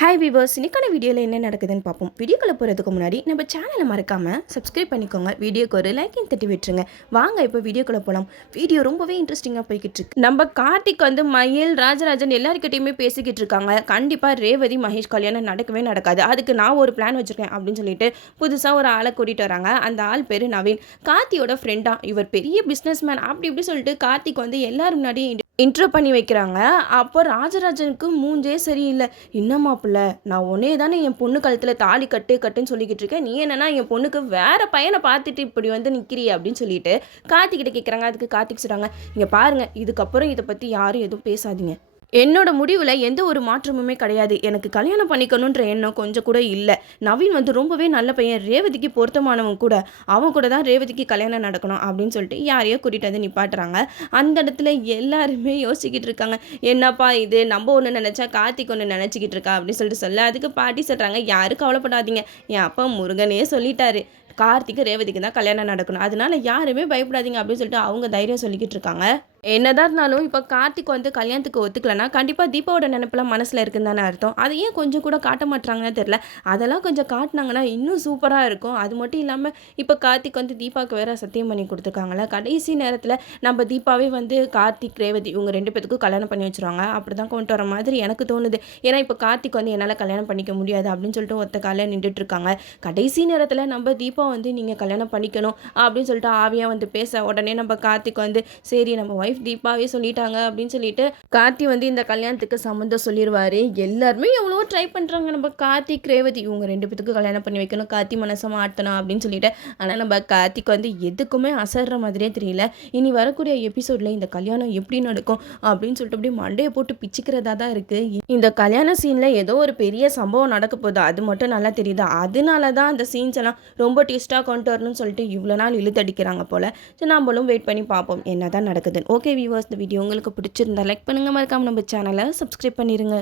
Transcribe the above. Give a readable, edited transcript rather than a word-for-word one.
Hi viewers, இன்னைக்கான வீடியோவில் என்ன நடக்குதுன்னு பார்ப்போம். வீடியோக்குள்ளே போகிறதுக்கு முன்னாடி நம்ம சேனலை மறக்காமல் சப்ஸ்கிரைப் பண்ணிக்கோங்க. வீடியோக்கு ஒரு லைக்கையும் தட்டி விட்டுருங்க. வாங்க இப்போ வீடியோக்குள்ளே போகலாம். வீடியோ ரொம்பவே இன்ட்ரெஸ்டிங்காக போய்கிட்டு இருக்கு. நம்ம கார்த்திக் மயில் ராஜராஜன் எல்லாருக்கிட்டையுமே பேசிக்கிட்டு இருக்காங்க. கண்டிப்பாக ரேவதி மகேஷ் கல்யாணம் நடக்கவே நடக்காது, அதுக்கு நான் ஒரு பிளான் வச்சுருக்கேன் அப்படின்னு சொல்லிட்டு புதுசாக ஒரு ஆளை கூட்டிகிட்டு வராங்க. அந்த ஆள் பேர் நவீன், கார்த்தியோட ஃப்ரெண்டா. இவர் பெரிய பிஸ்னஸ் மேன் அப்படி இப்படி சொல்லிட்டு கார்த்திக் எல்லாரும் முன்னாடி இன்ட்ரோ பண்ணி வைக்கிறாங்க. அப்போ ராஜராஜனுக்கு மூஞ்சே சரியில்லை. என்னம்மா பிள்ளை, நான் உன்னே தானே என் பொண்ணு கழுத்தில் தாலி கட்டுன்னு சொல்லிக்கிட்டு இருக்கேன், நீ என்னன்னா என் பொண்ணுக்கு வேற பையனை பார்த்துட்டு இப்படி நிற்கிறிய அப்படின்னு சொல்லிட்டு கார்த்திகிட்ட கேட்குறாங்க. அதுக்கு கார்த்திக் சொல்கிறாங்க, இங்கே பாருங்கள், இதுக்கப்புறம் இதை பற்றி யாரும் எதுவும் பேசாதீங்க. என்னோட முடிவில் எந்த ஒரு மாற்றமுமே கிடையாது. எனக்கு கல்யாணம் பண்ணிக்கணுன்ற எண்ணம் கொஞ்சம் கூட இல்லை. நவீன் ரொம்பவே நல்ல பையன், ரேவதிக்கு பொருத்தமானவன் கூட. அவன் கூட தான் ரேவதிக்கு கல்யாணம் நடக்கணும் அப்படின்னு சொல்லிட்டு யாரையோ கூட்டிகிட்டு நிப்பாட்டுறாங்க. அந்த இடத்துல எல்லாருமே யோசிக்கிட்டு இருக்காங்க, என்னப்பா இது, நம்ம ஒன்று நினச்சா கார்த்திக் ஒன்று நினச்சிக்கிட்டு இருக்கா அப்படின்னு சொல்லிட்டு அதுக்கு பாட்டி சொல்கிறாங்க, யாரும் கவலைப்படாதீங்க, என் அப்பா முருகனே சொல்லிட்டாரு, கார்த்திக் ரேவதிக்கு தான் கல்யாணம் நடக்கணும், அதனால யாருமே பயப்படாதீங்க அப்படின்னு சொல்லிட்டு அவங்க தைரியம் சொல்லிக்கிட்டு இருக்காங்க. என்னதான் இருந்தாலும் இப்போ கார்த்திக் கல்யாணத்துக்கு ஒத்துக்கலன்னா கண்டிப்பாக தீபாவோட நினைப்பெல்லாம் மனசில் இருக்குன்னு தானே அர்த்தம். அதை ஏன் கொஞ்சம் கூட காட்ட மாட்டாங்கன்னு தெரில. அதெல்லாம் கொஞ்சம் காட்டினாங்கன்னா இன்னும் சூப்பராக இருக்கும். அது மட்டும் இல்லாமல் இப்போ கார்த்திக் தீபாவுக்கு வேறு சத்தியம் பண்ணி கொடுத்துருக்காங்களே, கடைசி நேரத்தில் நம்ம தீபாவே கார்த்திக் ரேவதி இவங்க 2 பேத்துக்கும் கல்யாணம் பண்ணி வச்சுருவாங்க. அப்படி தான் கொண்டு வர மாதிரி எனக்கு தோணுது. ஏன்னா இப்போ கார்த்திக் என்னால் கல்யாணம் பண்ணிக்க முடியாது அப்படின்னு சொல்லிட்டு ஒத்த காலையில் நின்றுட்டு இருக்காங்க. கடைசி நேரத்தில் நம்ம தீபா நீங்கள் கல்யாணம் பண்ணிக்கணும் அப்படின்னு சொல்லிட்டு ஆவியாக பேச, உடனே நம்ம கார்த்திக் சரி நம்ம ஒய்ஃப் தீபாவே சொல்லிட்டாங்க அப்படின்னு சொல்லிட்டு கார்த்தி இந்த கல்யாணத்துக்கு சம்மந்தம் சொல்லிடுவாரு. எல்லாருமே எவ்வளோ ட்ரை பண்ணுறாங்க, நம்ம கார்த்திக் ரேவதி இவங்க 2 பேத்துக்கும் கல்யாணம் பண்ணி வைக்கணும், கார்த்தி மனசை மாட்டணும் அப்படின்னு சொல்லிட்டு. ஆனால் நம்ம கார்த்திக் எதுக்குமே அசர்ற மாதிரியே தெரியல. இனி வரக்கூடிய எபிசோடில் இந்த கல்யாணம் எப்படி நடக்கும் அப்படின்னு சொல்லிட்டு அப்படியே மண்டையை போட்டு பிச்சுக்கிறதா தான் இருக்குது. இந்த கல்யாண சீனில் ஏதோ ஒரு பெரிய சம்பவம் நடக்க போகுது, அது மட்டும் நல்லா தெரியுது. அதனால தான் அந்த சீன்ஸ் எல்லாம் ரொம்ப டேஸ்ட்டாக கொண்டு வரணும்னு சொல்லிட்டு இவ்வளோ நாள் இழுத்தடிக்கிறாங்க போல். சரி, நம்மளும் வெயிட் பண்ணி பார்ப்போம் என்ன தான் நடக்குதுன்னு. ஓகே வியூவர்ஸ், இந்த வீடியோ உங்களுக்கு பிடிச்சிருந்தா லைக் பண்ணுங்கள், மறக்காமல் நம்ம சேனலை சப்ஸ்கிரைப் பண்ணிடுங்க.